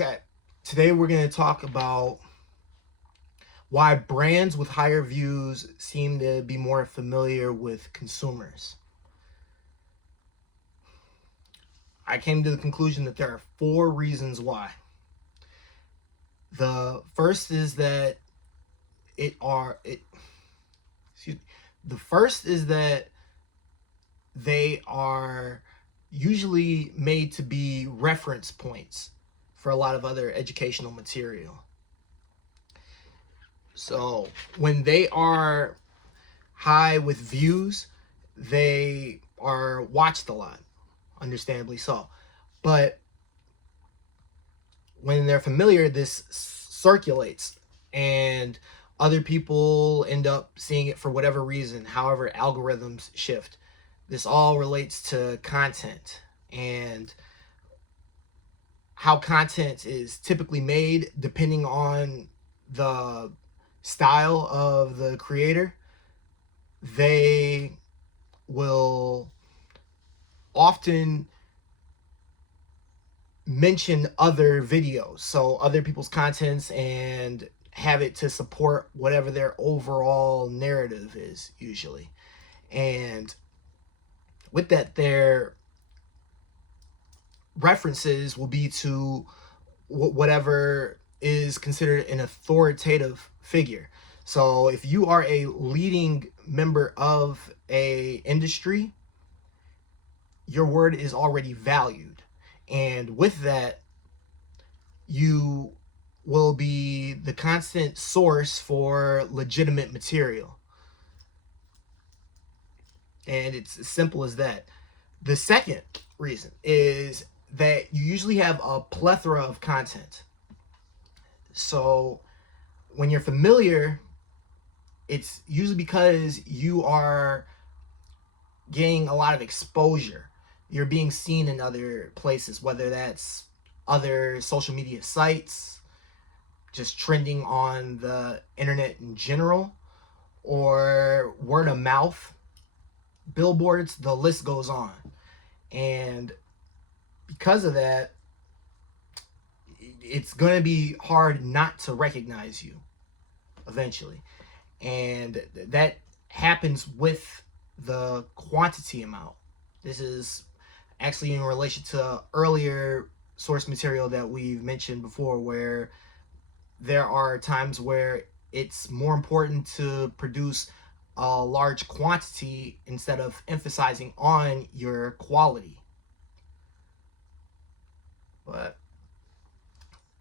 Okay, today we're going to talk about why brands with higher views seem to be more familiar with consumers. I came to the conclusion that there are 4 reasons why. The first is that it are it excuse me, the first is that they are usually made to be reference points for a lot of other educational material. So when they are high with views, they are watched a lot, understandably so. But when they're familiar, this circulates and other people end up seeing it for whatever reason, however, algorithms shift. This all relates to content and how content is typically made depending on the style of the creator. They will often mention other videos, so other people's contents, and have it to support whatever their overall narrative is usually. And with that, their references will be to whatever is considered an authoritative figure. So if you are a leading member of a industry, your word is already valued. And with that, you will be the constant source for legitimate material. And it's as simple as that. The second reason is that you usually have a plethora of content. So when you're familiar, it's usually because you are getting a lot of exposure. You're being seen in other places, whether that's other social media sites, just trending on the internet in general, or word of mouth, billboards, the list goes on. And because of that, it's going to be hard not to recognize you eventually. And that happens with the quantity amount. This is actually in relation to earlier source material that we've mentioned before, where there are times where it's more important to produce a large quantity instead of emphasizing on your quality. But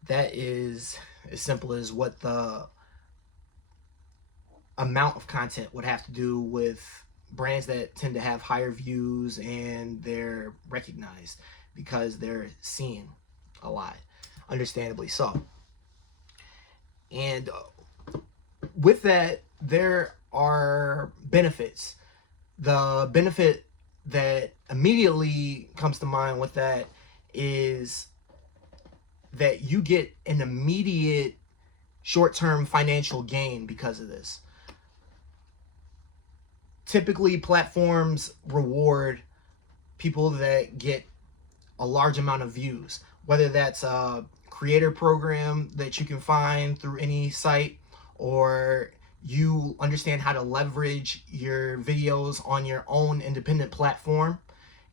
that is as simple as what the amount of content would have to do with brands that tend to have higher views and they're recognized because they're seen a lot, understandably so. And with that, there are benefits. The benefit that immediately comes to mind with that is that you get an immediate short-term financial gain because of this. Typically, platforms reward people that get a large amount of views, whether that's a creator program that you can find through any site, or you understand how to leverage your videos on your own independent platform,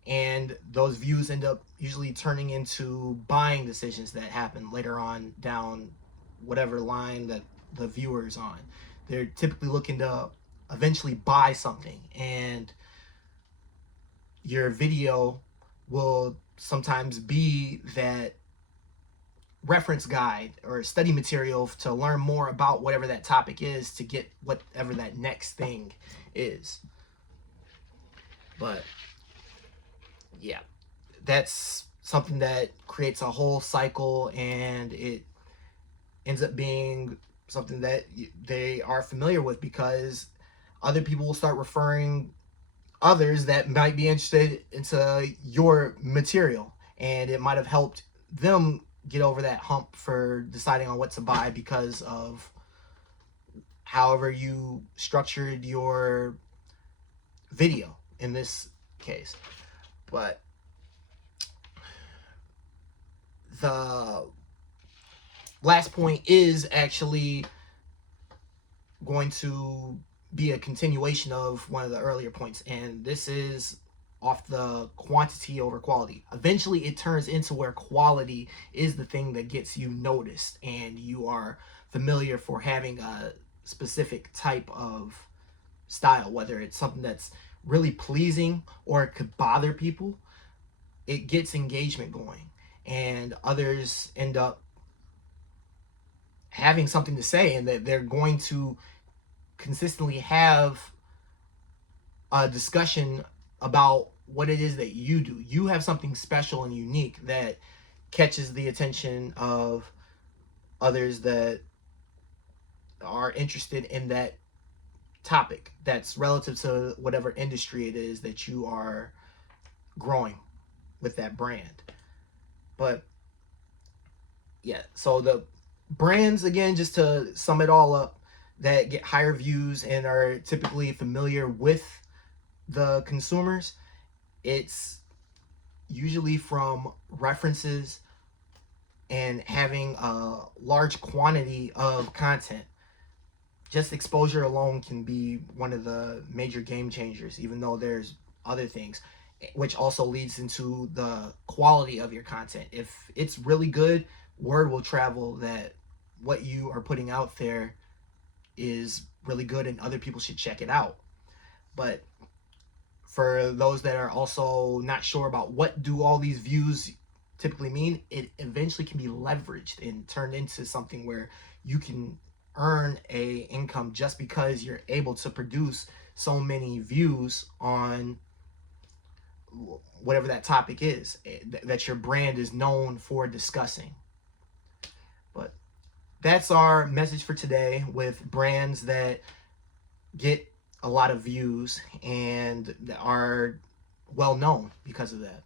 and those views end up usually turning into buying decisions that happen later on down whatever line that the viewer is on. They're typically looking to eventually buy something, and your video will sometimes be that reference guide or study material to learn more about whatever that topic is, to get whatever that next thing is. But yeah, that's something that creates a whole cycle, and it ends up being something that they are familiar with, because other people will start referring others that might be interested into your material, and it might have helped them get over that hump for deciding on what to buy because of however you structured your video in this case. But the last point is actually going to be a continuation of one of the earlier points, and this is off the quantity over quality. Eventually, it turns into where quality is the thing that gets you noticed, and you are familiar for having a specific type of style, whether it's something that's really pleasing or it could bother people. It gets engagement going, and others end up having something to say, and that they're going to consistently have a discussion about what it is that you do. You have something special and unique that catches the attention of others that are interested in that topic that's relative to whatever industry it is that you are growing with that brand. But yeah, so the brands, again, just to sum it all up, that get higher views and are typically familiar with the consumers, it's usually from references and having a large quantity of content. Just exposure alone can be one of the major game changers, even though there's other things, which also leads into the quality of your content. If it's really good, word will travel that what you are putting out there is really good and other people should check it out. But for those that are also not sure about what do all these views typically mean, it eventually can be leveraged and turned into something where you can earn a income just because you're able to produce so many views on whatever that topic is that your brand is known for discussing. But that's our message for today, with brands that get a lot of views and are well known because of that.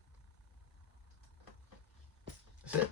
That's it.